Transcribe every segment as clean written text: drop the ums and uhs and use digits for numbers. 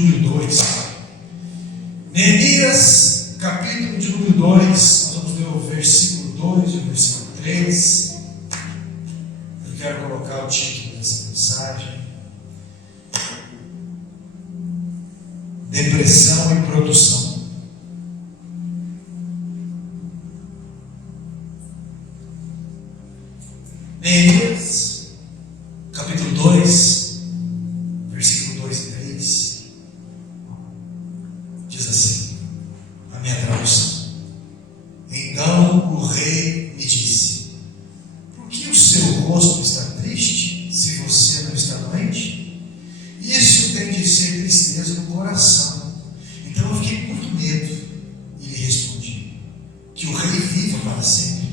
número 2. Neemias, capítulo de número 2, nós vamos ler o versículo 2 e o versículo 3. Eu quero colocar o título dessa mensagem: Depressão e Produção. Neemias, capítulo 2, versículo 2 e 3, diz assim, a minha tradução: Então o rei me disse: por que o seu rosto está triste, se você não está doente? Isso tem de ser tristeza no coração. Então eu fiquei com muito medo e lhe respondi: que o rei viva para sempre.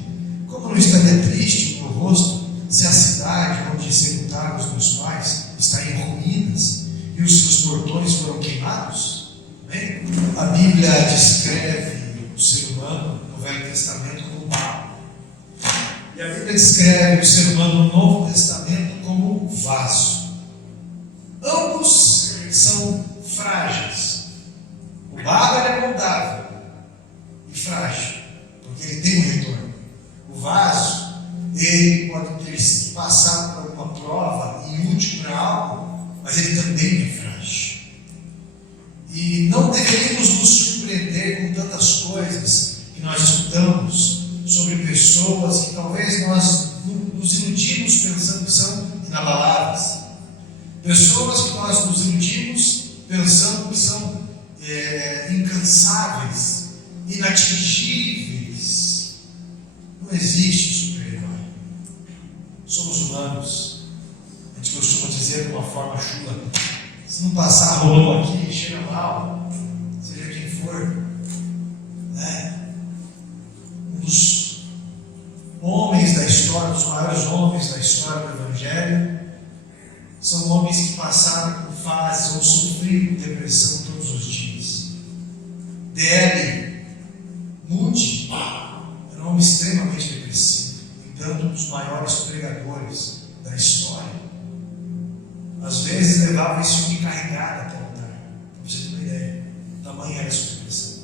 Como não estaria triste o meu rosto, se a cidade onde sepultaram os meus pais está em ruínas e os seus portões foram queimados? Bem, a Bíblia descreve o ser humano no Velho Testamento como barro, e a Bíblia descreve o ser humano no Novo Testamento como vaso. Ambos são frágeis. O barro é moldável e frágil, porque ele tem um retorno. O vaso, ele pode ter passado por alguma prova e útil para algo, mas ele também é frágil. E não deveríamos nos surpreender com tantas coisas que nós escutamos sobre pessoas que talvez nós nos iludimos pensando que são inabaláveis. Pessoas que nós nos iludimos pensando que são incansáveis, inatingíveis. Não existe super-herói. Somos humanos. A gente costuma dizer de uma forma chula: se não passar rolão aqui, cheira mal, seja quem for. Um dos homens da história, dos maiores homens da história do Evangelho, são homens que passaram por fases ou sofriam depressão todos os dias. D.L. Moody era um homem extremamente depressivo, entanto, um dos maiores pregadores da história. Às vezes levava esse homem carregado até o altar, para você ter uma ideia, tamanha era a sua depressão.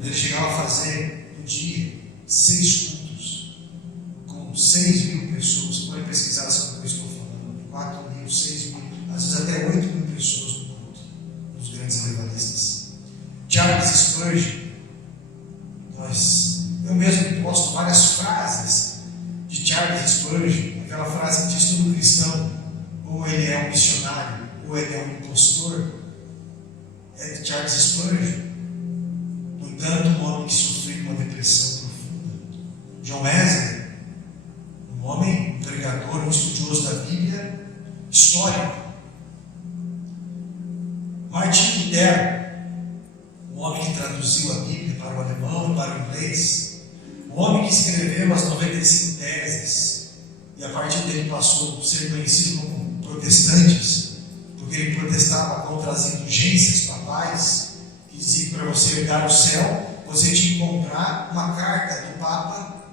Ele chegava a fazer no dia 6 cultos, com 6.000 pessoas. Pode pesquisar sobre o que eu estou falando: 4.000, 6.000, às vezes até 8.000 pessoas no culto, nos grandes revalistas. Charles Spurgeon, eu mesmo posto várias frases de Charles Spurgeon, aquela frase que diz: todo cristão, ou ele é um missionário, ou ele é um impostor. É de Charles Spurgeon. No entanto, um homem que sofreu uma depressão profunda. John Wesley, um homem, um pregador, um estudioso da Bíblia, histórico. Martin Lutero, um homem que traduziu a Bíblia para o alemão e para o inglês, um homem que escreveu as 95 teses, e a partir dele passou a ser conhecido como protestantes, porque ele protestava contra as indulgências papais, que diziam que para você herdar o céu, você tinha que comprar uma carta do Papa,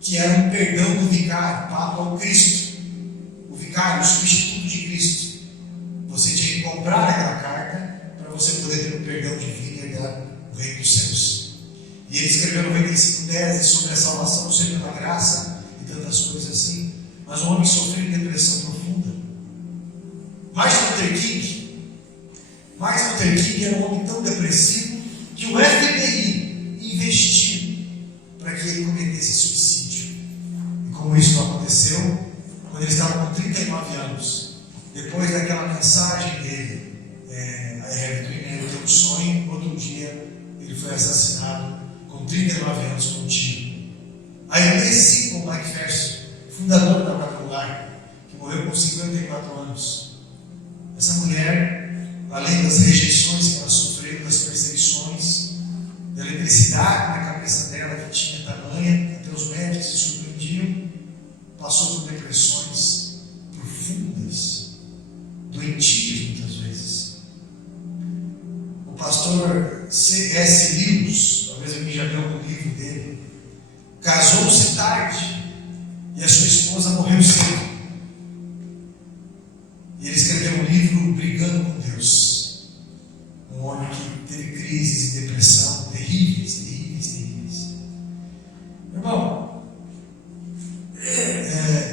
que era um perdão do vicário. O Papa é o Cristo, o vicário, o substituto de Cristo. Você tinha que comprar aquela carta para você poder ter o perdão divino e herdar o reino dos céus. E ele escreveu 95 teses sobre a salvação sempre pela graça e tantas coisas assim. Mas um homem que sofreu de depressão profunda. Martin Luther King era um homem tão depressivo que o FBI investiu para que ele cometesse suicídio. E como isso não aconteceu, quando ele estava com 39 anos, depois daquela mensagem dele, I have a dream, ele teve um sonho, outro dia ele foi assassinado com 39 anos com um tiro. A Aimee Semple McPherson, fundadora da Quadrangular, que morreu com 54 anos. Essa mulher, além das rejeições que ela sofreu, das perseguições, da eletricidade na cabeça dela que tinha tamanha, até os médicos se surpreendiam, passou por depressões profundas, doentias muitas vezes. O pastor C.S. Lewis, talvez alguém já leu o livro dele, casou-se tarde e a sua esposa morreu cedo. E ele escreveu um livro brigando com Deus. crises e depressão terríveis, terríveis, terríveis. Irmão,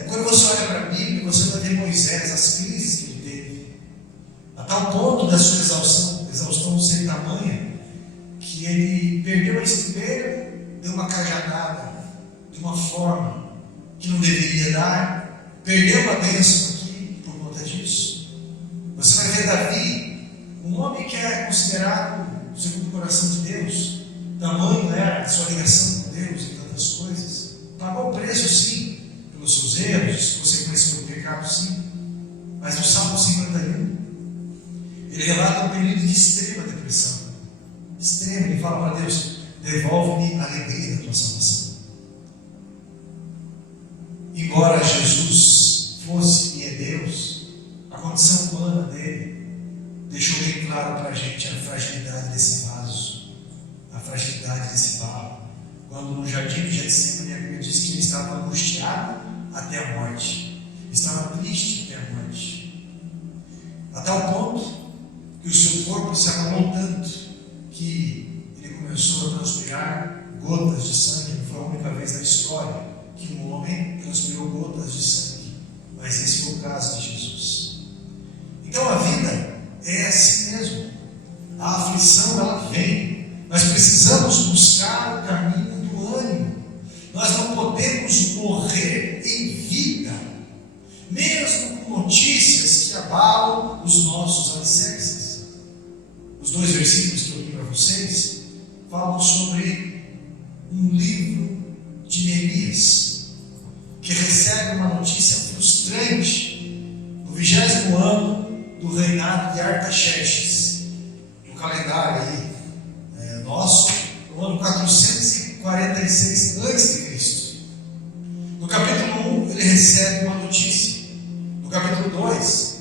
quando você olha para a Bíblia, você vai ver Moisés, as crises que ele teve, a tal ponto da sua exaustão ser tamanha, que ele perdeu a estribeira, deu uma cajadada de uma forma que não deveria dar, perdeu uma bênção aqui por conta disso. Você vai ver Davi, um homem que é considerado segundo o coração de Deus, tamanho era a sua ligação com Deus e tantas coisas, pagou o preço sim, pelos seus erros, consequências do pecado sim, mas no Salmo 51, ele relata um período de extrema depressão, extrema. Ele fala para Deus: devolve-me a alegria da tua salvação. Embora Jesus fosse e é Deus, a condição humana dele deixou bem claro para a gente a fragilidade desse vaso, a fragilidade desse barro. Quando no jardim de Getsemane, a Bíblia diz que ele estava angustiado até a morte, estava triste até a morte, a tal ponto que o seu corpo se abalou tanto que ele começou a transpirar gotas de sangue. Não foi a única vez na história que um homem transpirou gotas de sangue, mas esse foi o caso de Jesus. Então a vida é assim mesmo, a aflição ela vem, nós precisamos buscar o caminho do ânimo. Nós não podemos morrer em vida, mesmo com notícias que abalam os nossos alicerces. Os 2 versículos que eu li para vocês falam sobre um livro de Neemias, que recebe uma notícia frustrante no 20º ano do reinado de Artaxerxes, no calendário aí, nosso, no ano 446 a.C. No capítulo 1 ele recebe uma notícia, no capítulo 2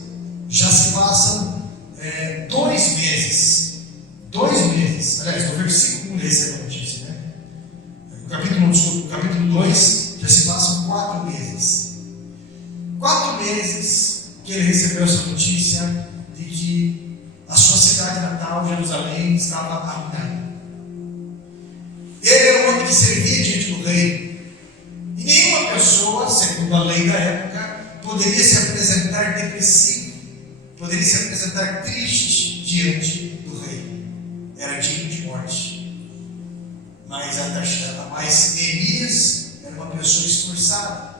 já se passam 2 meses, aliás, no versículo 1 ele recebe a notícia, né? No capítulo 2 já se passam 4 meses. 4 meses que ele recebeu essa notícia de que a sua cidade natal, Jerusalém, estava arruinada. Ele era um homem que servia diante do rei, e nenhuma pessoa, segundo a lei da época, poderia se apresentar depressivo, poderia se apresentar triste diante do rei, era digno de morte. Mas Neemias era uma pessoa esforçada,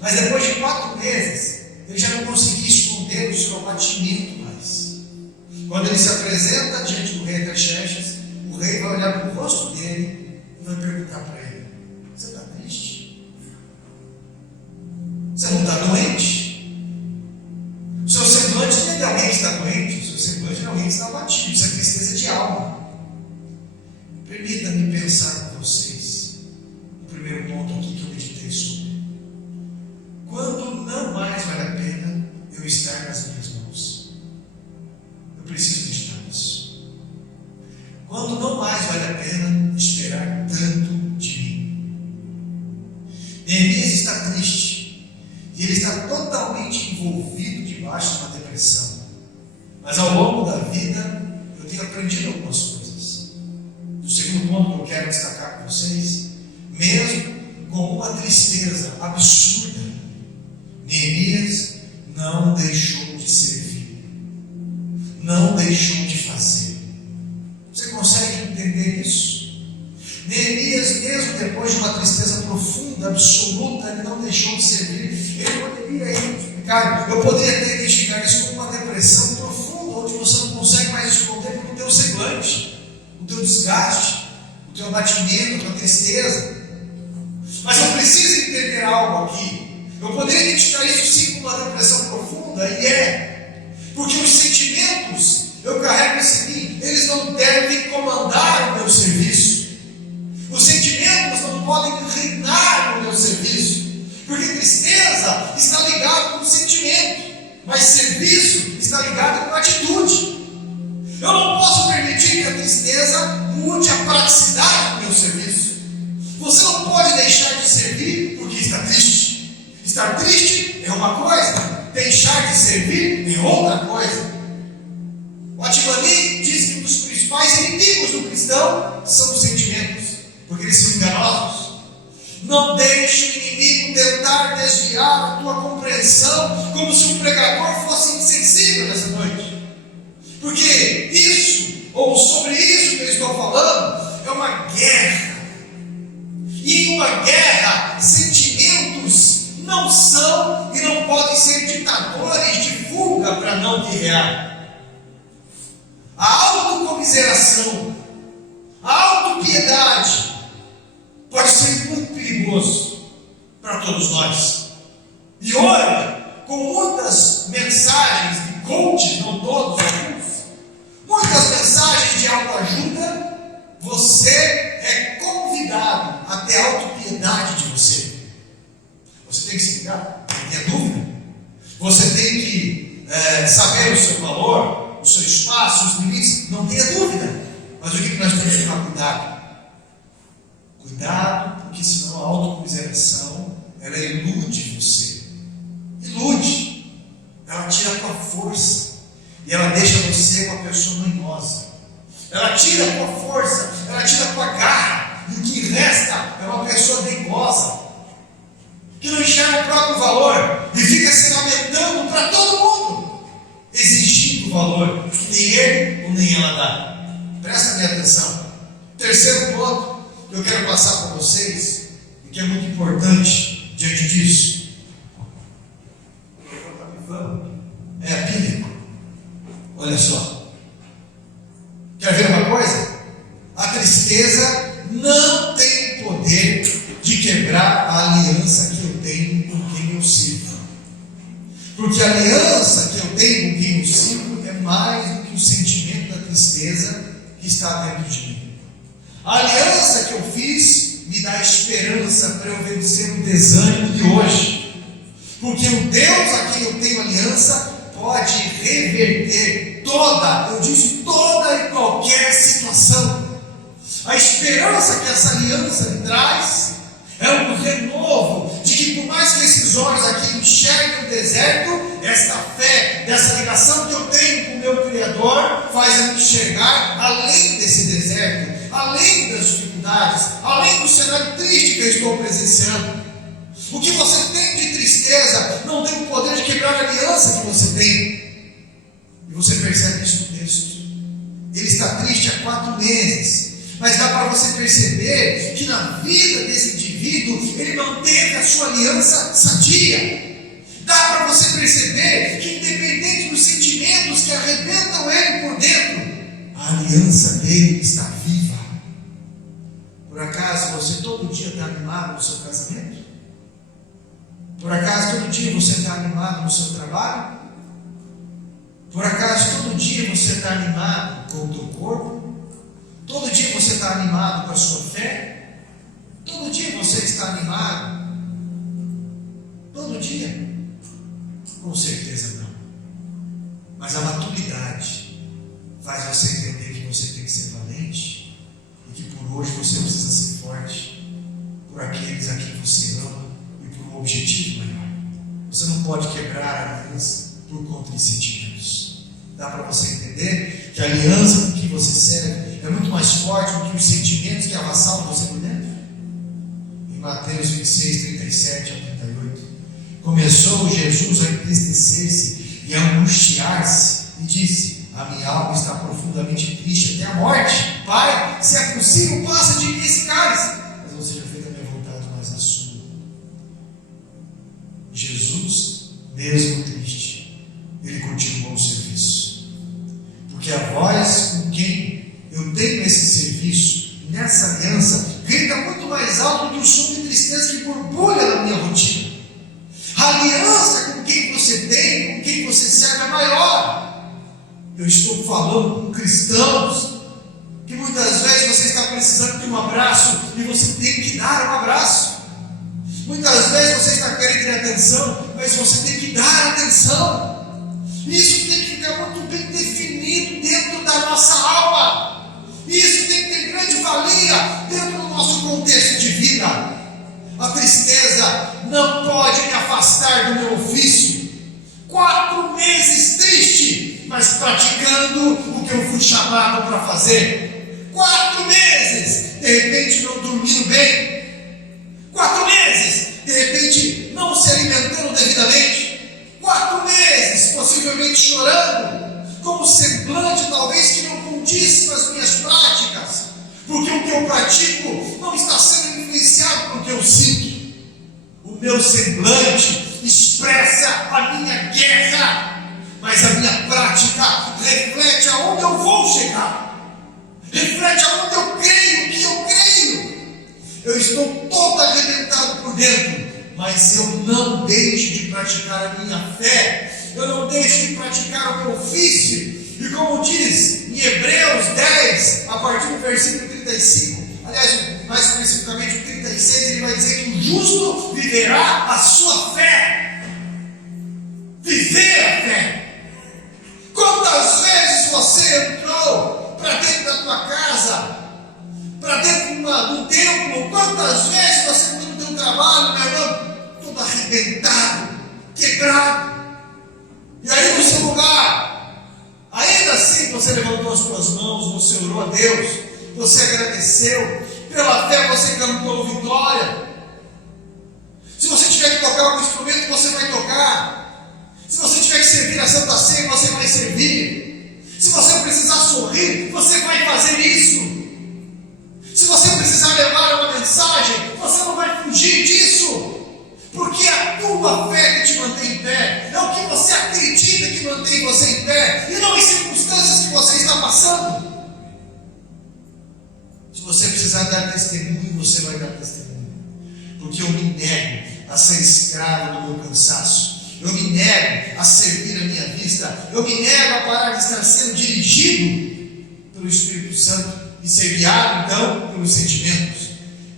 mas depois de 4 meses ele já não conseguia esconder o seu abatimento mais. Quando ele se apresenta diante do rei Artaxerxes, o rei vai olhar para o rosto dele e vai perguntar para ele: você está triste? Você não está doente? O seu semblante não é de alguém que está doente, o seu semblante é de alguém que está abatido. Isso é tristeza de alma. Permita-me pensar com vocês no primeiro ponto aqui que eu meditei sobre. Quando não mais vale a pena eu estar nas minhas mãos? Eu preciso meditar nisso. Quando não mais vale a pena esperar tanto de mim? Neemias está triste e ele está totalmente envolvido debaixo de uma depressão. Mas ao longo da vida eu tenho aprendido algumas coisas. O segundo ponto que eu quero destacar com vocês: mesmo com uma tristeza absurda, Neemias não deixou de servir, não deixou de fazer. Você consegue entender isso? Neemias, mesmo depois de uma tristeza profunda, absoluta, ele não deixou de servir. Ele poderia identificar, eu poderia até identificar isso como uma depressão profunda, onde você não consegue mais esconder pelo teu semblante, o teu desgaste, o teu abatimento, a tua tristeza. Mas eu preciso entender algo aqui. Eu poderia identificar isso sim como uma depressão profunda, e porque os sentimentos eu carrego em mim, eles não devem comandar o meu serviço. Os sentimentos não podem reinar no meu serviço, porque tristeza está ligada com o sentimento, mas serviço está ligado com a atitude. Eu não posso permitir que a tristeza mude a praticidade do meu serviço. Você não pode deixar de servir porque está triste. Estar triste é uma coisa, deixar de servir é outra coisa. O Ativani diz que um dos principais inimigos do cristão são os sentimentos, porque eles são enganosos. Não deixe o inimigo tentar desviar a tua compreensão, como se um pregador fosse insensível nessa noite. Porque isso, ou sobre isso que eu estou falando, é uma guerra. E em uma guerra, sentimentos não são e não podem ser ditadores de fuga para não guerrear. A autocomiseração, a autopiedade pode ser muito perigoso para todos nós. E hoje, com muitas mensagens de coaches, não todos, alguns, muitas mensagens de autoajuda, você é convidado a ter autopiedade de você. Você tem que se ligar, não tenha dúvida. Você tem que saber o seu valor, o seu espaço, os limites, não tenha dúvida. Mas o que nós temos que tomar cuidado? Cuidado, porque senão a autocomiseração, ela ilude você. Ilude. Ela tira a tua força. E ela deixa você uma pessoa manhosa. Ela tira a tua força, ela tira a tua garra. E o que resta é uma pessoa dengosa, que não enxerga o próprio valor e fica se lamentando para todo mundo, exigindo valor que nem ele ou nem ela dá. Presta minha atenção. Terceiro ponto que eu quero passar para vocês, e que é muito importante diante disso, é a pilha. Olha só. Quer ver uma coisa? A tristeza não tem poder de quebrar a aliança que eu tenho com quem eu sirvo. Porque a aliança que eu tenho com quem eu sirvo é mais do que o sentimento da tristeza que está dentro de mim. A aliança que eu fiz me dá esperança para eu vencer o desânimo de hoje. Porque o Deus a quem eu tenho aliança pode reverter toda, eu disse toda e qualquer situação. A esperança que essa aliança me traz é um renovo de que, por mais que esses olhos aqui enxerguem o deserto, esta fé, dessa ligação que eu tenho com o meu Criador, faz eu enxergar além desse deserto, além das dificuldades, além do cenário triste que eu estou presenciando. O que você tem de tristeza não tem o poder de quebrar a aliança que você tem. E você percebe isso no texto. Ele está triste há 4 meses. Mas dá para você perceber que na vida desse indivíduo, ele manteve a sua aliança sadia. Dá para você perceber que, independente dos sentimentos que arrebentam ele por dentro, a aliança dele está viva. Por acaso você todo dia está animado no seu casamento? Por acaso todo dia você está animado no seu trabalho? Por acaso todo dia você está animado com o teu corpo? Todo dia você está animado com a sua fé? Todo dia você está animado? Todo dia? Com certeza não. Mas a maturidade faz você entender que você tem que ser valente e que por hoje você precisa ser forte por aqueles a quem você ama e por um objetivo maior. Você não pode quebrar a aliança por conta de sentimentos. Dá para você entender que a aliança com que você serve é muito mais forte do que os sentimentos que avassalam você por dentro? Em Mateus 26, 37 a 38, começou Jesus a entristecer-se e a angustiar-se e disse: a minha alma está profundamente triste até a morte. Pai, se é possível, passa de mim esse cálice, mas não seja feita a minha vontade, mas a sua. Jesus, mesmo triste, ele continuou o serviço, porque a voz com quem eu tenho esse serviço, nessa aliança, grita muito mais alto do que o som de tristeza que borbulha na minha rotina. A aliança com quem você tem, com quem você serve é maior. Eu estou falando com cristãos que muitas vezes você está precisando de um abraço e você tem que dar um abraço. Muitas vezes você está querendo ter atenção, mas você tem que dar atenção. Isso tem que ficar muito bem definido dentro da nossa alma. Isso tem que ter grande valia dentro do nosso contexto de vida. A tristeza não pode me afastar do meu ofício. 4 meses triste, mas praticando o que eu fui chamado para fazer. 4 meses, de repente não dormindo bem. 4 meses, de repente não se alimentando devidamente. 4 meses, possivelmente chorando, com um semblante talvez que não condisse com as minhas práticas, porque o que eu pratico não está sendo influenciado pelo que eu sinto. O meu semblante expressa a minha guerra, mas a minha prática reflete aonde eu vou chegar, reflete aonde eu creio que eu creio. Eu estou todo arrebentado por dentro, mas eu não deixo de praticar a minha fé, eu não deixo de praticar o meu ofício. E como diz em Hebreus 10, a partir do versículo 35, aliás, mais especificamente o 36, ele vai dizer que o justo viverá a sua fé. Viver a fé. Quantas vezes você entrou para dentro da tua casa, para dentro de um templo? Quantas vezes você foi no teu trabalho, meu irmão, todo arrebentado, quebrado, e aí no seu lugar, ainda assim você levantou as suas mãos, você orou a Deus, você agradeceu, pela fé você cantou vitória. Se você tiver que tocar algum instrumento, você vai tocar. Se você tiver que servir a Santa Ceia, você vai servir. Se você precisar sorrir, você vai fazer isso. Se você precisar levar uma mensagem, você não vai fugir disso. Porque a tua fé que te mantém em pé, é o que você acredita que mantém você em pé, e não em circunstâncias que você está passando. Se você precisar dar testemunho, você vai dar testemunho. Porque eu me nego a ser escravo do meu cansaço. Eu me nego a servir a minha vista. Eu me nego a parar de estar sendo dirigido pelo Espírito Santo e ser guiado então pelos sentimentos.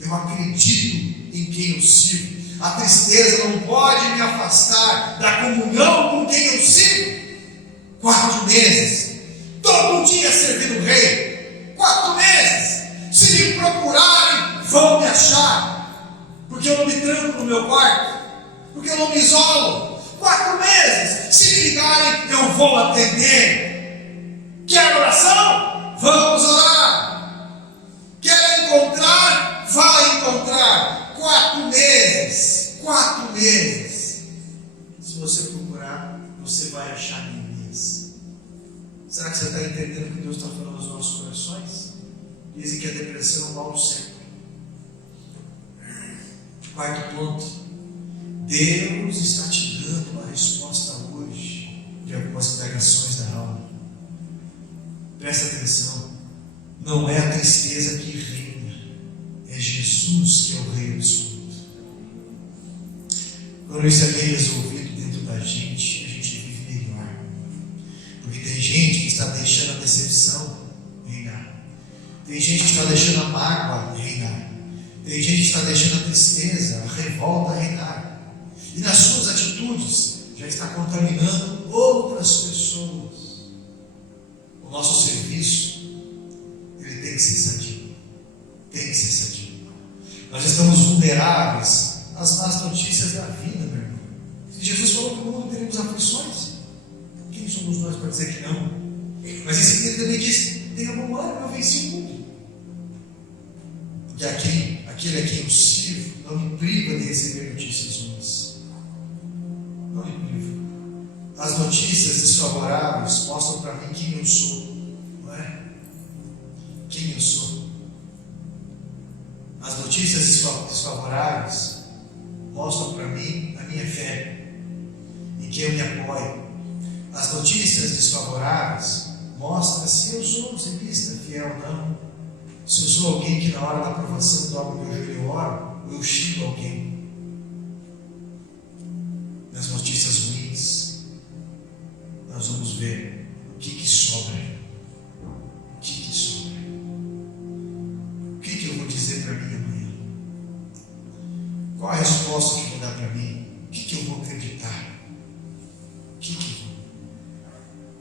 Eu acredito em quem eu sirvo. A tristeza não pode me afastar da comunhão com quem eu sirvo. 4 meses, todo dia servindo o rei. 4 meses. Se me procurarem, vão me achar. Porque eu não me tranco no meu quarto, porque eu não me isolo. 4 meses. Se me ligarem, eu vou atender. Quer oração? Vamos orar. Quer encontrar? Vai encontrar. 4 meses. 4 meses. Se você procurar, você vai achar Neemias. Será que você está entendendo o que Deus está falando aos nossos corações? Dizem que a depressão é um mal do século. 4º ponto. Deus está te dando uma resposta hoje de algumas pregações da alma. Presta atenção. Não é a tristeza que reina, é Jesus que é o Rei absoluto. Quando isso é bem resolvido dentro da gente, a gente vive melhor. Porque tem gente que está deixando a decepção reinar. Tem gente que está deixando a mágoa reinar. Tem gente que está deixando a tristeza, a revolta reinar. E nas suas atitudes já está contaminando outras pessoas. O nosso serviço, ele tem que ser sadio. Tem que ser sadio. Nós estamos vulneráveis às más notícias da vida, meu irmão. Se Jesus falou que no mundo teremos aflições, quem somos nós para dizer que não? Mas em seguida ele também disse: tenha bom ânimo, eu venci o mundo. Porque aquele a quem eu sirvo não me priva de receber notícias ruins. Não me priva. As notícias desfavoráveis mostram para mim quem eu sou, não é? Quem eu sou. As notícias desfavoráveis mostram para mim a minha fé, em quem eu me apoio. As notícias desfavoráveis mostram se eu sou otimista, fiel ou não. Se eu sou alguém que na hora da aprovação dobra o meu joelho e oro, ou eu xingo alguém. Nas notícias ruins, nós vamos ver o que sobra. O que sobra. O que eu vou dizer para mim amanhã? Qual a resposta que eu vou dar para mim? O que eu vou acreditar? O que eu vou?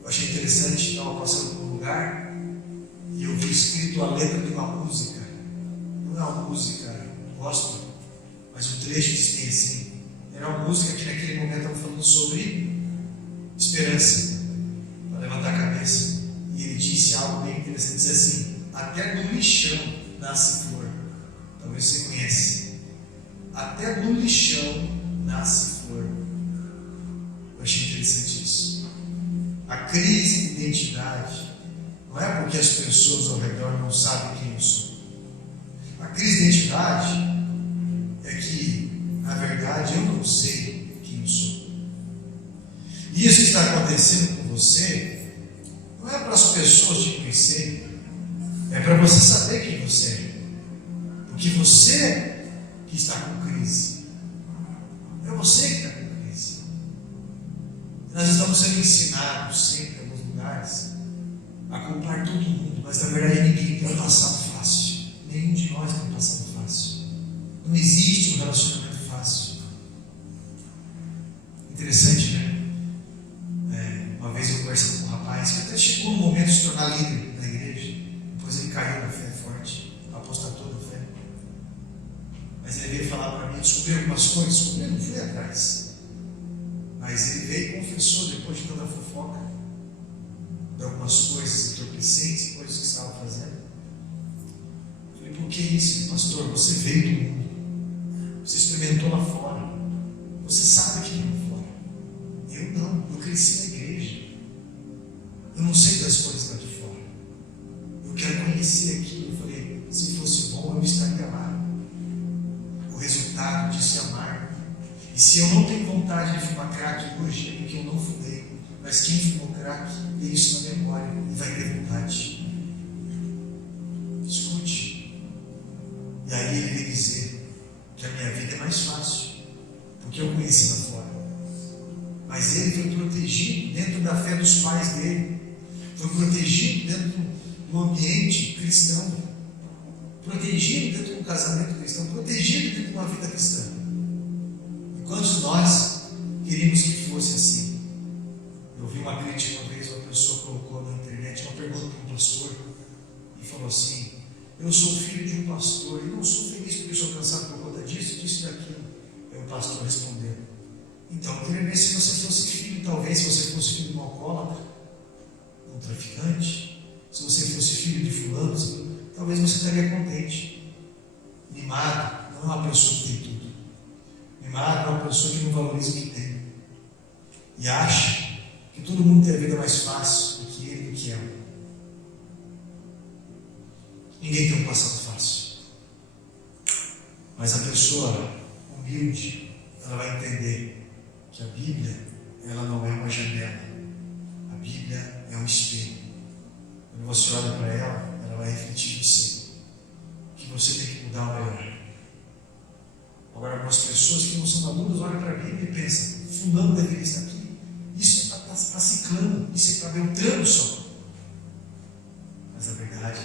Eu achei interessante, estava passando por um lugar e eu vi escrito a letra de uma música. Não é uma música gospel, mas um trecho diz assim. Era uma música que naquele momento estava falando sobre esperança, para levantar a cabeça. E ele disse algo bem interessante, disse assim: até do lixão nasce flor. Talvez você conhece. Até do lixão nasce flor. Eu achei interessante isso. A crise de identidade não é porque as pessoas ao redor não sabem quem eu sou. A crise de identidade é que, na verdade, eu não sei quem eu sou. E isso que está acontecendo com você não é para as pessoas te conhecerem, é para você saber quem você é. Porque você que está com crise, é você que está com crise. E nós estamos sendo ensinados sempre em alguns lugares a culpar todo mundo, mas na verdade ninguém tem um passado fácil. Nenhum de nós tem um passado fácil. Não existe um relacionamento fácil. Interessante, né? Uma vez eu conversando com um rapaz que até chegou no momento de se tornar líder da igreja. Depois ele caiu na fé forte, apostatou na fé. Mas ele veio falar para mim, descobriu algumas coisas, descobriu, não fui atrás. Mas ele veio e confessou depois de toda a fofoca de algumas coisas entorpecentes, coisas que estava fazendo. Eu falei, por que isso, pastor? Você veio do mundo, você experimentou lá fora, você sabe que lá fora. Eu não, eu cresci na igreja, eu não sei das coisas lá de fora, eu quero conhecer aquilo. Eu falei, se fosse bom eu estaria lá. O resultado disso é amargo. E se eu não tenho vontade de fumar crack hoje, é porque eu não fumei. Mas quem fumou crack, tem isso na memória e vai ter vontade. Escute. E aí ele veio dizer que a minha vida é mais fácil, porque eu conheci lá fora. Mas ele foi protegido dentro da fé dos pais dele. Foi protegido dentro do ambiente cristão. Protegido dentro de um casamento cristão. Protegido dentro de uma vida cristã. E quantos de nós queríamos que fosse assim? Eu vi uma crítica uma vez, uma pessoa colocou na internet uma pergunta para um pastor e falou assim: eu sou filho de um pastor e não sou feliz porque sou cansado por conta disso e daquilo. Aí o pastor respondeu: então eu queria ver se você fosse filho, talvez se você fosse filho de um alcoólatra, um traficante, se você fosse filho de fulano, talvez você estaria contente. Mimado não é uma pessoa que tem tudo. Mimado é uma pessoa que não valoriza o que tem e acha que todo mundo tem a vida mais fácil do que ele e do que ela. Ninguém tem um passado fácil. Mas a pessoa humilde, ela vai entender que a Bíblia, ela não é uma janela. A Bíblia é um espelho. Quando você olha para ela, ela vai refletir em você. Que você tem que mudar o melhor. Agora, algumas pessoas que não são maduras olham para a Bíblia e pensam: fulano deveria estar aqui. Isso é para ciclano, isso é para Beltrano só. Mas na verdade,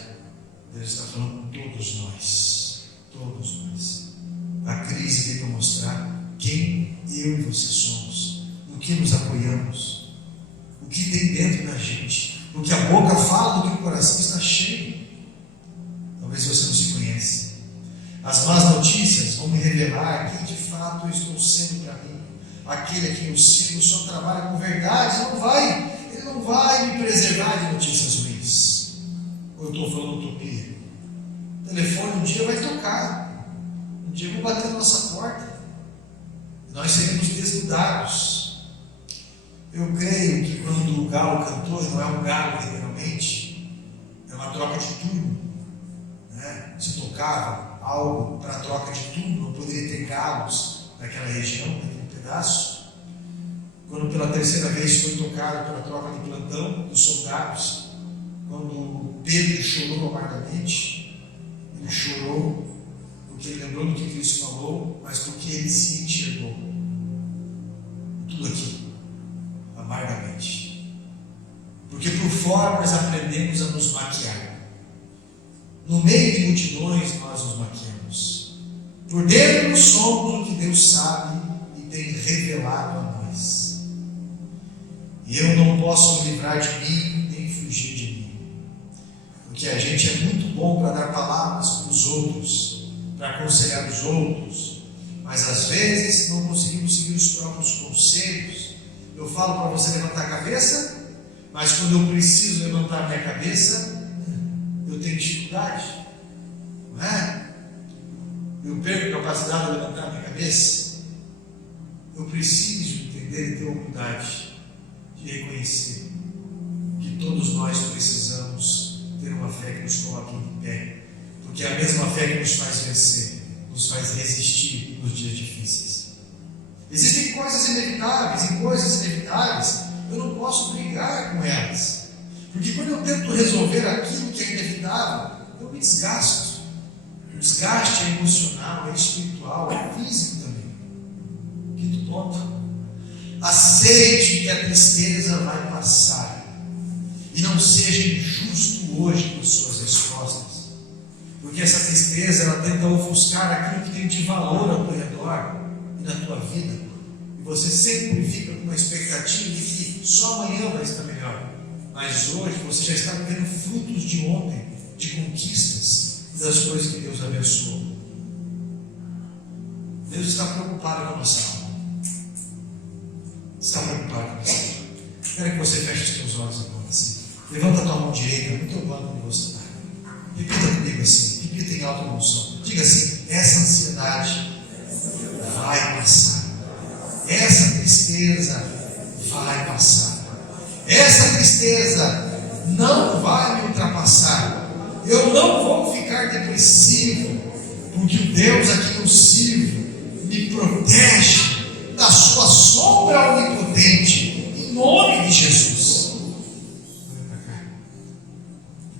Deus está falando com todos nós. Todos nós. A crise veio para mostrar quem eu e você somos, no que nos apoiamos, o que tem dentro da gente, o que a boca fala, do que o coração está cheio. Talvez você não se conhece. As más notícias vão me revelar quem de fato eu estou sendo para mim. Aquele a quem eu sigo só trabalha com verdade, ele não vai me preservar de notícias ruins. Ou eu estou falando utopia? O telefone um dia vai tocar, um dia vai bater na nossa porta, e nós seremos desnudados. Eu creio que quando o galo cantou, não é um galo literalmente, é uma troca de turno, né? Se tocava algo para troca de turno, não poderia ter galos naquela região, naquele pedaço. Quando pela terceira vez foi tocado pela troca de plantão dos soldados, quando Pedro chorou amargamente, ele chorou porque ele lembrou do que Cristo falou, mas porque ele se enxergou. Tudo aquilo, amargamente. Porque por fora nós aprendemos a nos maquiar. No meio de multidões nós nos maquiamos. Por dentro somos o que Deus sabe e tem revelado a nós. E eu não posso me livrar de mim, nem fugir de mim. Porque a gente é muito bom para dar palavras para os outros, para aconselhar os outros, mas às vezes não conseguimos seguir os próprios conselhos. Eu falo para você levantar a cabeça, Mas quando eu preciso levantar minha cabeça, eu tenho dificuldade, não é? Eu perco a capacidade de levantar minha cabeça. Eu preciso entender e ter humildade de reconhecer que todos nós precisamos ter uma fé que nos coloque em pé, porque é a mesma fé que nos faz vencer, nos faz resistir nos dias difíceis. Existem coisas inevitáveis, e coisas inevitáveis eu não posso brigar com elas, porque quando eu tento resolver aquilo que é inevitável, eu me desgasto. O desgaste é emocional, é espiritual, é físico também. Quinto ponto: aceite que a tristeza vai passar e não seja injusto hoje com suas respostas, porque essa tristeza ela tenta ofuscar aquilo que tem de valor ao teu redor e na tua vida, e você sempre fica com uma expectativa de que só amanhã vai estar melhor, mas hoje você já está vendo frutos de ontem, de conquistas, das coisas que Deus abençoou. Deus está preocupado com a nossa alma. Está preocupado com a nossa alma. Quero que você feche os teus olhos agora assim. Levanta a tua mão direita no teu banco onde você está. Repita comigo assim. Repita em alta emoção. Diga assim: essa ansiedade vai passar. Essa tristeza vai passar. Essa tristeza não vai me ultrapassar. Eu não vou ficar depressivo, porque o Deus a quem eu sirvo me protege da sua sombra onipotente, em nome de Jesus. Olha para cá.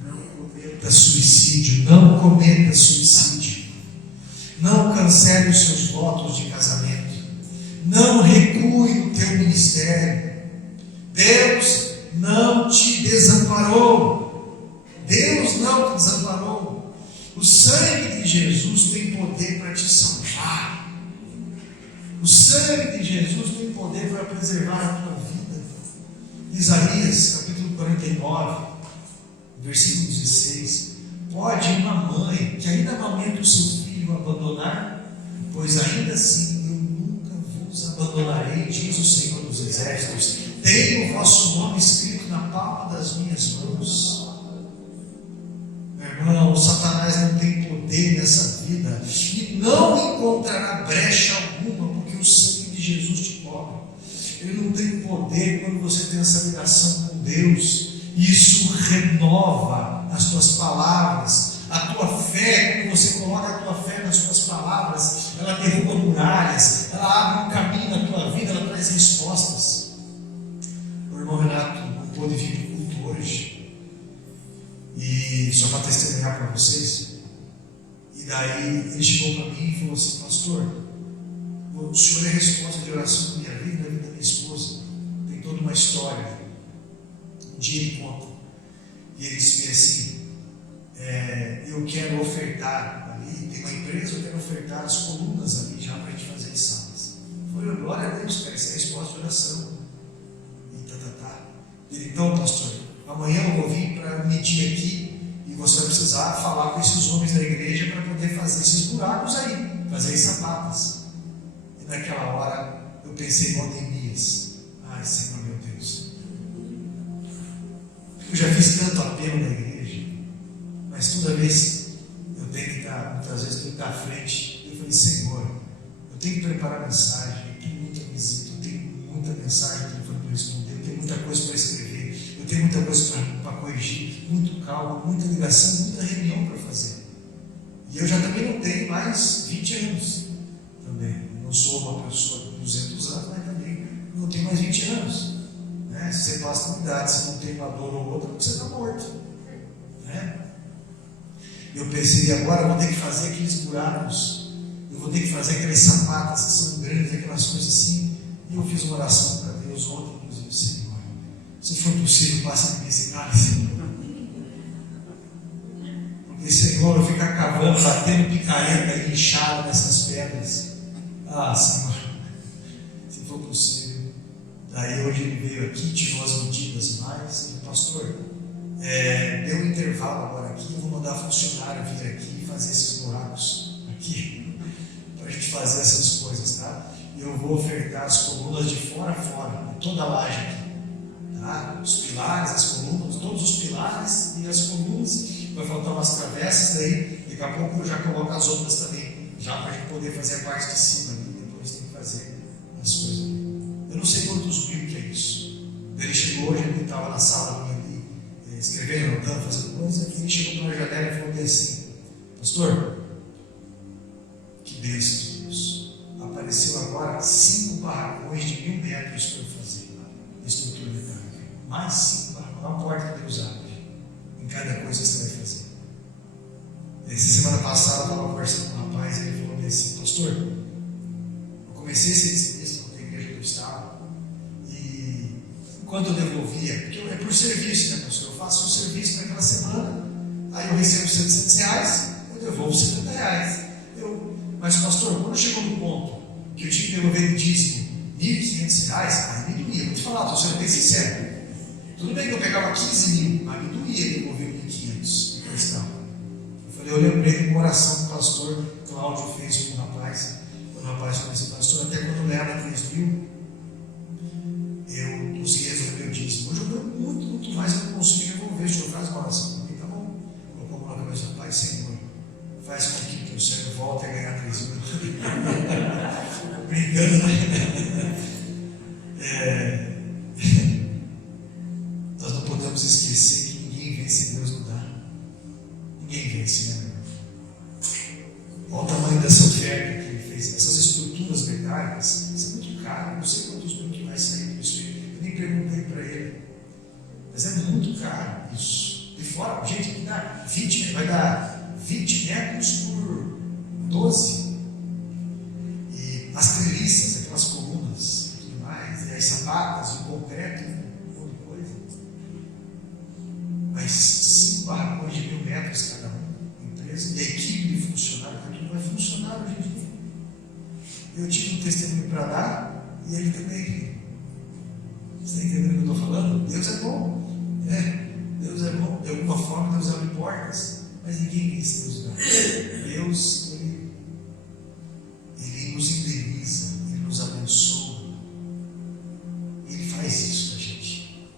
Não cometa suicídio, não cometa suicídio. Não cancele os seus votos de casamento. Não recue no teu ministério. Deus não te desamparou. Deus não te desamparou. O sangue de Jesus tem poder para te salvar. O sangue de Jesus tem poder para preservar a tua vida. Isaías, capítulo 49, versículo 16. Pode uma mãe que ainda amamenta o seu filho abandonar? Pois ainda assim eu nunca vos abandonarei, diz o Senhor dos Exércitos. Tenho o vosso nome escrito na palma das minhas mãos. Irmão, Satanás não tem poder nessa vida e não encontrará brecha alguma, porque o sangue de Jesus te cobre. Ele não tem poder quando você tem essa ligação com Deus. Isso renova as tuas palavras, a tua fé. Quando você coloca a tua fé nas tuas palavras, ela derruba muralhas, ela abre um caminho na tua vida, ela traz respostas. O irmão Renato não pôde vir para o culto hoje. E só para testemunhar para vocês. E daí ele chegou para mim e falou assim: pastor, o senhor é resposta de oração da minha vida e da vida da minha esposa. Tem toda uma história. Um dia ele conta. E ele disse assim: eu quero ofertar ali, tem uma empresa, eu quero ofertar as colunas ali já para a gente fazer as salas. Eu falei: glória a Deus, cara, isso é resposta de oração. E ele: então, pastor, amanhã eu vou vir para medir aqui e você vai precisar falar com esses homens da igreja para poder fazer esses buracos aí, fazer as sapatas. E naquela hora eu pensei igual Neemias: ai Senhor meu Deus, eu já fiz tanto apelo na igreja, mas toda vez eu tenho que estar, muitas vezes eu tenho que estar à frente. Eu falei: Senhor, eu tenho que preparar mensagem, eu tenho muita visita, eu tenho muita mensagem para responder, eu tenho muita coisa para escrever, eu tenho muita coisa para corrigir, muito cálculo, muita ligação, muita reunião para fazer. E eu já também não tenho mais 20 anos. Também não sou uma pessoa de 200 anos, mas também não tenho mais 20 anos. Né? Se você passa com idade, se não tem uma dor ou outra, você está morto. Né? Eu pensei: agora eu vou ter que fazer aqueles buracos, eu vou ter que fazer aquelas sapatas que são grandes, aquelas coisas assim. E eu fiz uma oração para Deus ontem, inclusive: Senhor, se for possível, passa aqui esse cálice. Porque, Senhor, eu ficar cavando, batendo picareta e inchado nessas pedras. Ah, Senhor, se for possível. Daí hoje ele veio aqui, tirou as medidas mais. E, pastor, deu um intervalo agora aqui, eu vou mandar funcionário vir aqui e fazer esses buracos aqui, para a gente fazer essas coisas, tá? E eu vou ofertar as colunas de fora a fora, de toda a laje aqui. Tá? Os pilares, as colunas, todos os pilares e as colunas. Vai faltar umas travessas daí. Daqui a pouco eu já coloco as outras também, já para a gente poder fazer a parte de cima ali. Depois tem que fazer as coisas ali. Eu não sei quantos mil que é isso. Ele chegou hoje, ele estava na sala ali, escrevendo, anotando, fazendo coisa. Ele chegou para a janela e falou bem assim: pastor, que bênção de Deus. Apareceu agora 5 barracões de 1000 metros para eu fazer estrutura metálica. Mais 5 barracões. Uma porta que Deus abre em cada coisa que você vai fazer. Essa semana passada eu estava conversando com um rapaz e ele falou bem assim: pastor, eu comecei a ser disciplinista na igreja que eu estava, e enquanto eu devolvia, porque é por serviço, né, pastor? Eu faço um serviço naquela semana, aí eu recebo R$700, eu devolvo R$70. Mas pastor, quando chegou no ponto que eu tinha que devolver o dízimo R$1.500, aí me doía. Vou te falar, estou sendo bem sincero. Tudo bem que eu pegava 15 mil, mas me doía devolver 1.500 de questão. Eu lembrei de uma oração que o pastor Cláudio fez com o rapaz. O rapaz falou assim: pastor, até quando leva 3.000, eu consegui resolver meu dízimo. Hoje eu ganho muito, muito mais, eu não consigo devolver. O senhor faz uma oração para mim, tá bom? Colocou a mão na cabeça do pai: Senhor, faz com que o teu servo volte a ganhar 3.000. Brincando, né? Nós não podemos esquecer que ninguém vence Deus no dar. Ninguém vence, né? Olha o tamanho dessa oferta que ele fez. Essas estruturas metálicas, isso é muito caro. Não sei quantos mil que vai sair disso aí. Eu nem perguntei para ele. Mas é muito caro isso. De fora, gente, aqui dá 20, vai dar 20 metros por 12. E as treliças, aquelas colunas e tudo mais, e as sapatas, o concreto, um monte de coisa. Mas 5 barracões de 1000 metros cada um, empresa, e a equipe de funcionários, porque aquilo vai funcionar hoje em dia. Eu tive um testemunho para dar, e ele também. Você está entendendo o que eu estou falando? Deus é bom, né? Deus é bom. De alguma forma, Deus abre portas, mas ninguém vence Deus dá. Deus, Ele nos indeniza, Ele nos abençoa. Ele faz isso para a gente.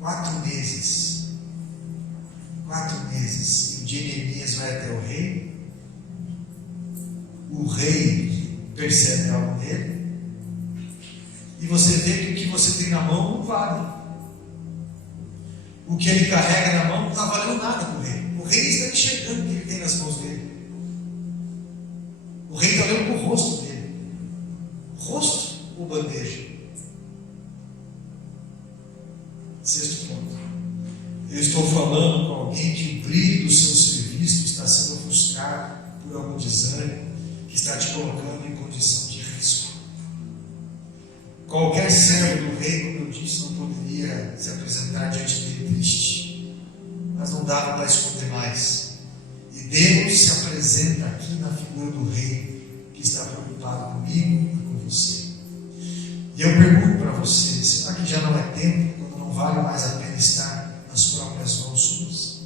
4 meses. 4 meses. E o de Neemias vai até o rei. O rei percebe algo nele. E você vê que o que você tem na mão não vale. O que ele carrega na mão não está valendo nada para o rei. O rei está enxergando o que ele tem nas mãos dele. O rei está olhando para o rosto dele. Rosto ou bandeja? 6º ponto. Eu estou falando com alguém que o brilho do seu serviço está sendo ofuscado por algum desânimo que está te colocando em condição de risco. Qualquer servo do rei, como eu disse, não poderia se apresentar diante dele triste, mas não dava para esconder mais. E Deus se apresenta aqui na figura do rei, que está preocupado comigo e com você. E eu pergunto para você: será que já não é tempo, quando não vale mais a pena estar nas próprias mãos suas?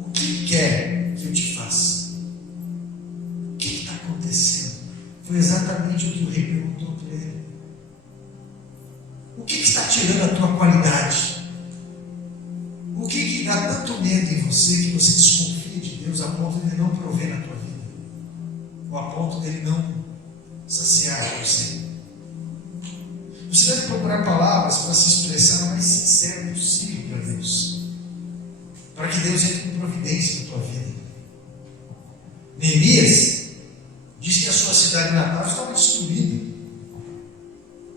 O que quer que eu te faça? O que está acontecendo? Foi exatamente o que o rei perguntou para ele. O que está tirando a tua qualidade? O que dá tanto medo em você que você desconfia de Deus a ponto de Ele não prover na tua vida? Ou a ponto de Ele não saciar você? Você deve procurar palavras para se expressar o mais sincero possível para Deus, para que Deus entre com providência na tua vida. Neemias diz que a sua cidade natal estava destruída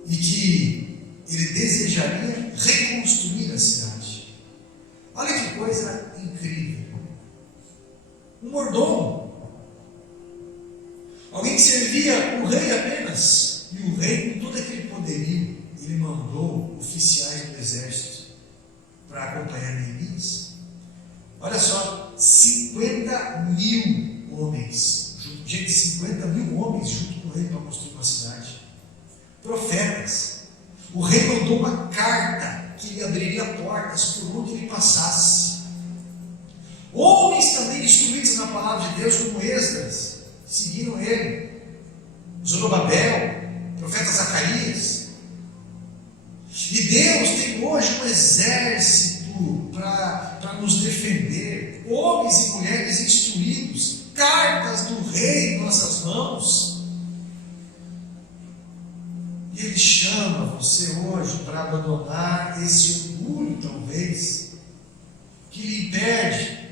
e que ele desejaria reconstruir a cidade. Olha que coisa incrível. Um mordomo, alguém que servia o rei apenas, e o rei, com todo aquele poderio, ele mandou oficiais do exército para acompanhar Neemias. Olha só, 50.000 homens. Gente, 50.000 homens junto com o rei para construir uma cidade. Profetas. O rei mandou uma carta que lhe abriria portas por onde ele passasse. Homens também instruídos na palavra de Deus, como Esdras, seguiram ele. Zorobabel, profeta Zacarias, hoje um exército para nos defender, homens e mulheres instruídos, cartas do rei em nossas mãos. E Ele chama você hoje para abandonar esse orgulho, talvez, que lhe impede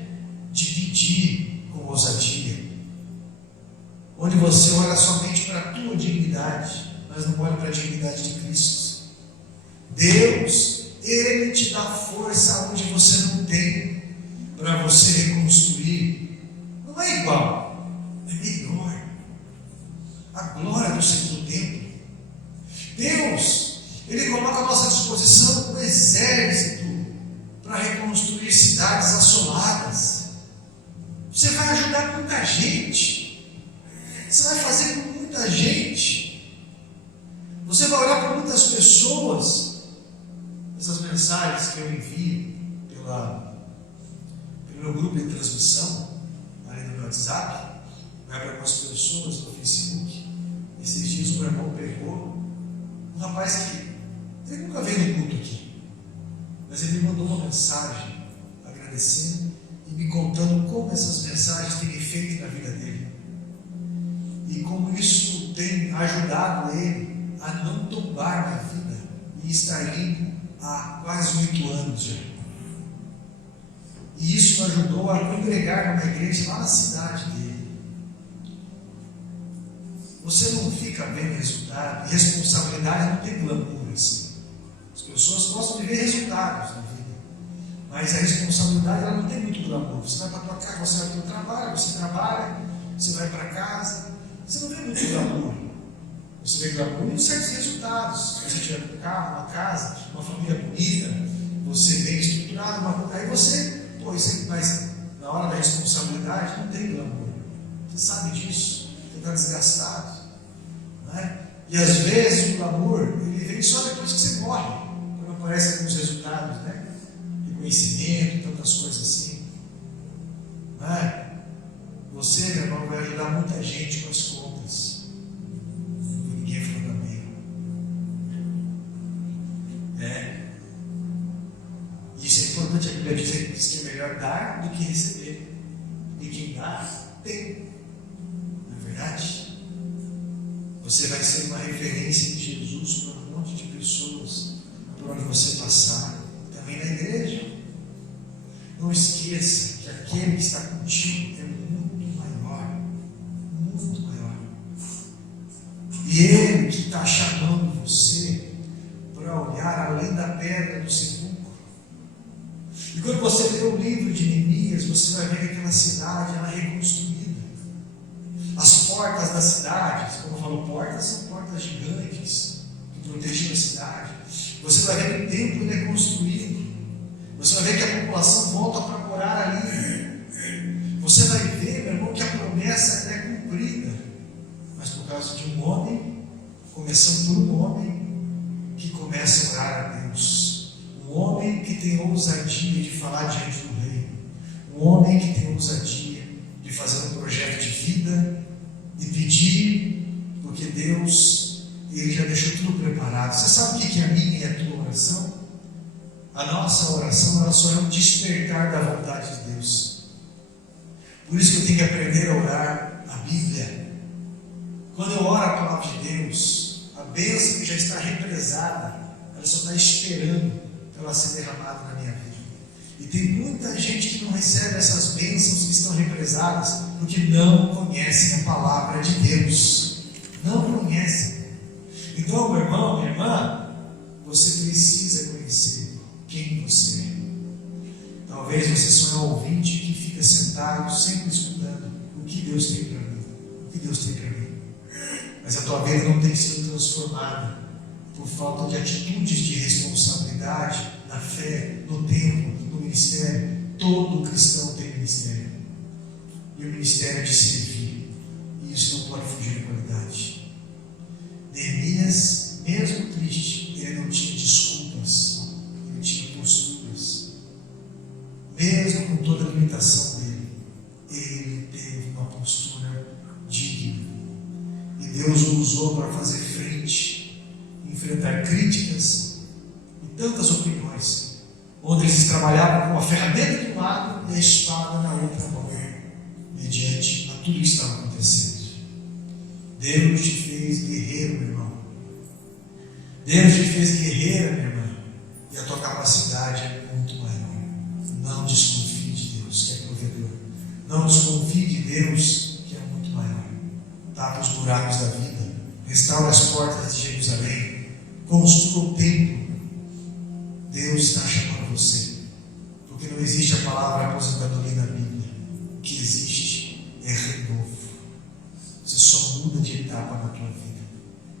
de pedir com ousadia, onde você olha somente para a tua dignidade, mas não olha para a dignidade de Cristo. Deus, Ele te dá força onde você não tem, para você reconstruir. Não é igual, é melhor. A glória do segundo templo. Deus, Ele coloca à nossa disposição um exército para reconstruir cidades assoladas. Você vai ajudar muita gente. Você vai fazer com muita gente. Você vai orar por muitas pessoas. Essas mensagens que eu envio pelo meu grupo de transmissão, ali no meu WhatsApp, vai para algumas pessoas no Facebook. Esses dias o meu irmão pregou um rapaz que ele nunca veio no culto aqui, mas ele me mandou uma mensagem agradecendo e me contando como essas mensagens têm efeito na vida dele e como isso tem ajudado ele a não tombar na vida e estar indo há quase 8 anos já. E isso ajudou a congregar numa igreja lá na cidade dele. Você não fica vendo resultado, e responsabilidade não tem glamour assim. As pessoas gostam de ver resultados na vida, mas a responsabilidade ela não tem muito glamour. Você vai para a tua casa, você vai para o teu trabalho, você trabalha, você vai para casa, você não vê muito glamour. Você vê glamour em certos resultados. Se você tiver um carro, uma casa, uma família bonita, você bem estruturado, aí você, mas na hora da responsabilidade não tem glamour. Você sabe disso, você está desgastado. Não é? E às vezes o glamour ele vem só depois que você morre, quando aparecem alguns resultados, né? Reconhecimento, tantas coisas assim. Não é? Você, meu irmão, vai ajudar muita gente com as contas. Ninguém falando amém. Isso é importante. A Bíblia diz que é melhor dar do que receber. E quem dá, tem. Não é verdade? Você vai ser uma referência de Jesus para um monte de pessoas por onde você passar. Também na igreja. Não esqueça que aquele que está contigo é muito maior. Muito maior. E Ele que está chamando você para olhar além da pedra do sepulcro. E quando você lê o livro de Neemias, você vai ver que aquela cidade ela é reconstruída. As portas da cidade, como eu falo, portas são portas gigantes que protegiam a cidade. Você vai ver que o templo ele é construído. Você vai ver que a população volta para morar ali. Você vai ver, meu irmão, que a promessa é cumprida. Mas por causa de um homem, começando por um homem que começa a orar a Deus. Um homem que tem ousadia de falar diante do rei. Um homem que tem ousadia de fazer um projeto de vida, de pedir, porque Deus, Ele já deixou tudo preparado. Você sabe o que é a minha e a tua oração? A nossa oração, ela só é um despertar da vontade de Deus. Por isso que eu tenho que aprender a orar a Bíblia. Quando eu oro a palavra de Deus, a bênção que já está represada, ela só está esperando para ela ser derramada na minha vida. E tem muita gente que não recebe essas bênçãos que estão represadas porque não conhecem a palavra de Deus. Não conhecem. Então, meu irmão, minha irmã, você precisa conhecer quem você é. Talvez você só é um ouvinte que fica sentado, sempre escutando o que Deus tem para mim. O que Deus tem para mim. Mas a tua vida não tem sido transformada por falta de atitudes de responsabilidade na fé, no tempo, no ministério. Todo cristão tem ministério. E o ministério é de servir. E isso não pode fugir da qualidade. Neemias, mesmo triste, ele não tinha desculpas. Ele tinha posturas. Mesmo com toda a limitação dele, ele teve uma postura digna. E Deus o usou para fazer frente, enfrentar críticas e tantas opiniões onde eles trabalhavam com a ferramenta de um lado e a espada na outra mão, mediante a tudo que estava acontecendo. Deus te fez guerreiro, meu irmão. Deus te fez guerreira, minha irmã. E a tua capacidade é muito maior. Não desconfie de Deus, que é provedor. Não desconfie de Deus, que é muito maior. Tapa os buracos da vida. Restaura as portas de Jerusalém. Construa o templo. Deus está chamando você. Porque não existe a palavra aposentadoria na Bíblia. O que existe é renovo. Você só muda de etapa na tua vida.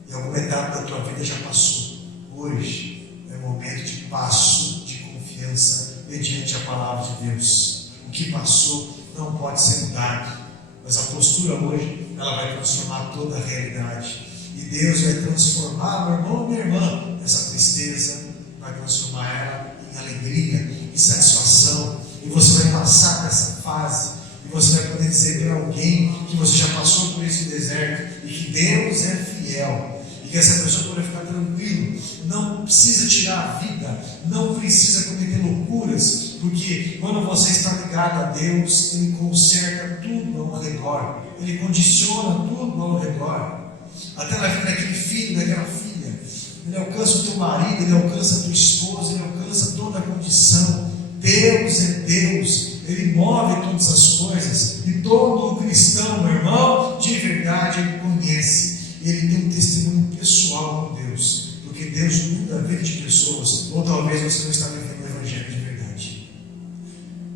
E alguma etapa da tua vida já passou. Hoje é momento de passo de confiança mediante a palavra de Deus. O que passou não pode ser mudado. Mas a postura hoje, ela vai transformar toda a realidade. E Deus vai transformar, meu irmão e minha irmã, essa tristeza, vai transformar ela em alegria, em satisfação. E você vai passar por essa fase. E você vai poder dizer para alguém que você já passou por esse deserto e que Deus é fiel. E que essa pessoa pode ficar tranquilo. Não precisa tirar a vida. Não precisa cometer loucuras. Porque quando você está ligado a Deus, Ele conserta tudo ao redor. Ele condiciona tudo ao redor. Até na vida daquele filho, daquela filha. Ele alcança o teu marido, Ele alcança a tua esposa, Ele alcança toda a condição. Deus é Deus. Ele move todas as coisas. E todo cristão, meu irmão, de verdade, ele conhece. Ele tem um testemunho pessoal com Deus. Porque Deus muda a vida de pessoas. Ou talvez você não está vivendo o Evangelho de verdade.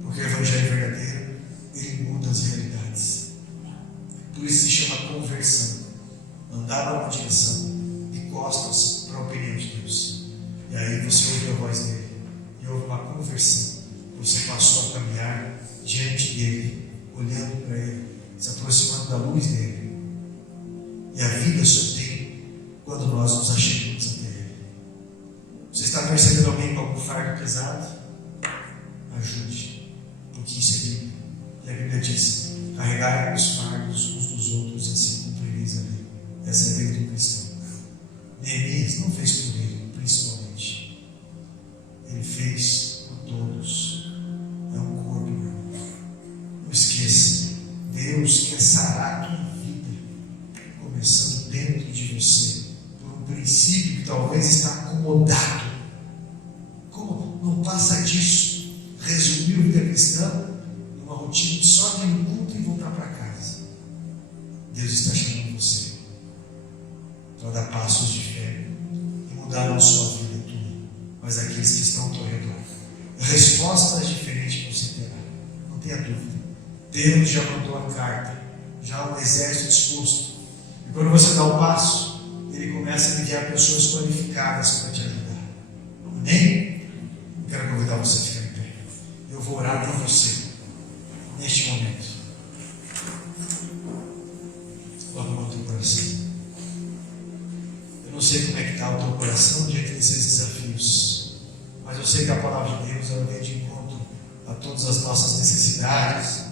Porque o Evangelho verdadeiro, ele muda as realidades. Por isso se chama conversão. Andar para uma direção, de costas para a opinião de Deus. E aí você ouve a voz dele. E houve uma conversão. Você passou a caminhar diante dele, olhando para ele, se aproximando da luz dele. E a vida só tem quando nós nos achegamos até ele. Você está percebendo alguém com algum fardo pesado? Ajude, porque isso é Bíblia. E a Bíblia diz: carregai os fardos uns dos outros e assim cumprireis a lei. Essa é a vida do cristão. Neemias não fez por ele, principalmente. Ele fez por todos. É um corpo, meu irmão. Não esqueça, Deus quer sarar a tua vida, começando dentro de você, por um princípio que talvez está acomodado. Como não passa disso? Resumir a vida cristã numa rotina de só vir no culto e voltar para casa. Deus está chamando você para dar passos de fé e mudar não só a vida tua, mas aqueles que estão ao teu redor. Respostas diferentes que você terá, não tenha dúvida. Deus já mandou a carta, já há um exército disposto. E quando você dá o passo, Ele começa a enviar pessoas qualificadas para te ajudar. Amém? Eu quero convidar você a ficar em pé. Eu vou orar por você neste momento. Coloca a mão no teu coração. Eu não sei como é que está o teu coração diante desses desafios. Mas eu sei que a palavra de Deus ela vem de encontro a todas as nossas necessidades,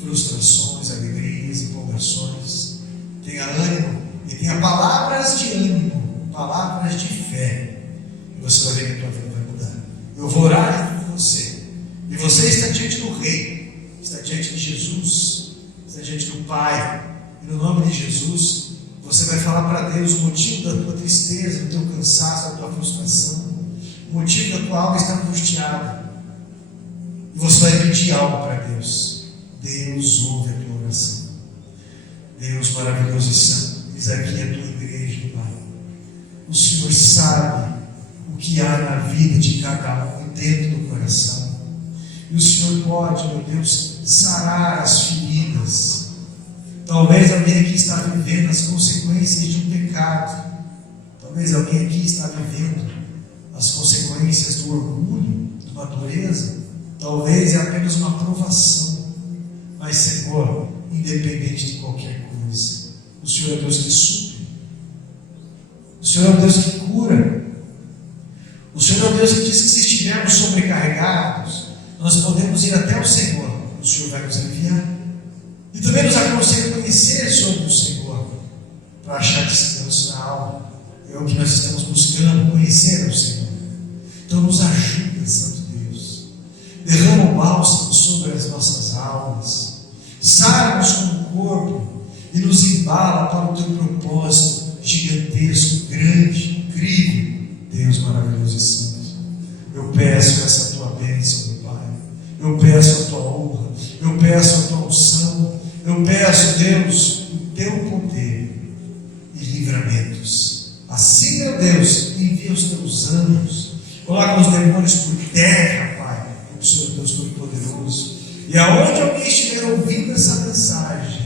frustrações, alegrias, empolgações. Tenha ânimo e tenha palavras de ânimo, palavras de fé. E você vai ver que a tua vida vai mudar. Eu vou orar por você. E você está diante do Rei, está diante de Jesus, está diante do Pai. E no nome de Jesus, você vai falar para Deus o motivo da tua tristeza, do teu cansaço, da tua frustração. O motivo da tua alma está angustiada. E você vai pedir algo para Deus. Deus ouve a tua oração. Deus maravilhoso e santo, eis aqui a tua igreja, Pai. O Senhor sabe o que há na vida de cada um dentro do coração. E o Senhor pode, meu Deus, sarar as feridas. Talvez alguém aqui está vivendo as consequências de um pecado. Talvez alguém aqui está vivendo as consequências do orgulho, de uma dureza. Talvez é apenas uma provação. Mas, Senhor, independente de qualquer coisa, o Senhor é Deus que supre. O Senhor é Deus que cura. O Senhor é Deus que diz que se estivermos sobrecarregados, nós podemos ir até o Senhor. O Senhor vai nos aliviar. E também nos aconselha a conhecer sobre o Senhor, para achar descanso na alma. É o que nós estamos buscando, conhecer o Senhor. Então nos ajuda, Santo bálsamo sobre as nossas almas, sara-nos como corpo e nos embala para o teu propósito gigantesco, grande, incrível, Deus maravilhoso e santo. Eu peço essa tua bênção, meu Pai. Eu peço a tua honra, eu peço a tua unção, eu peço, Deus, o teu poder e livramentos. Assim, meu Deus, envia os teus anjos, coloca os demônios por terra, Pai, porque o Senhor é Deus Todo-Poderoso. E aonde alguém estiver ouvindo essa mensagem,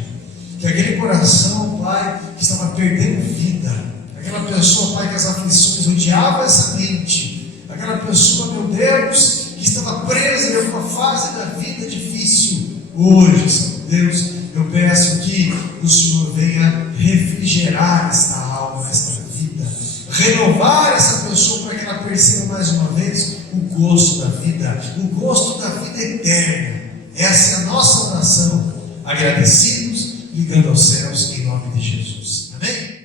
que aquele coração, Pai, que estava perdendo vida, aquela pessoa, Pai, que as aflições odiava essa mente, aquela pessoa, meu Deus, que estava presa em uma fase da vida difícil, hoje, Senhor Deus, eu peço que o Senhor venha refrigerar esta alma, esta vida, renovar essa pessoa para que ela perceba mais uma vez o gosto da vida, o gosto da vida eterna. Essa é a nossa oração, agradecidos, ligando aos céus, em nome de Jesus. Amém?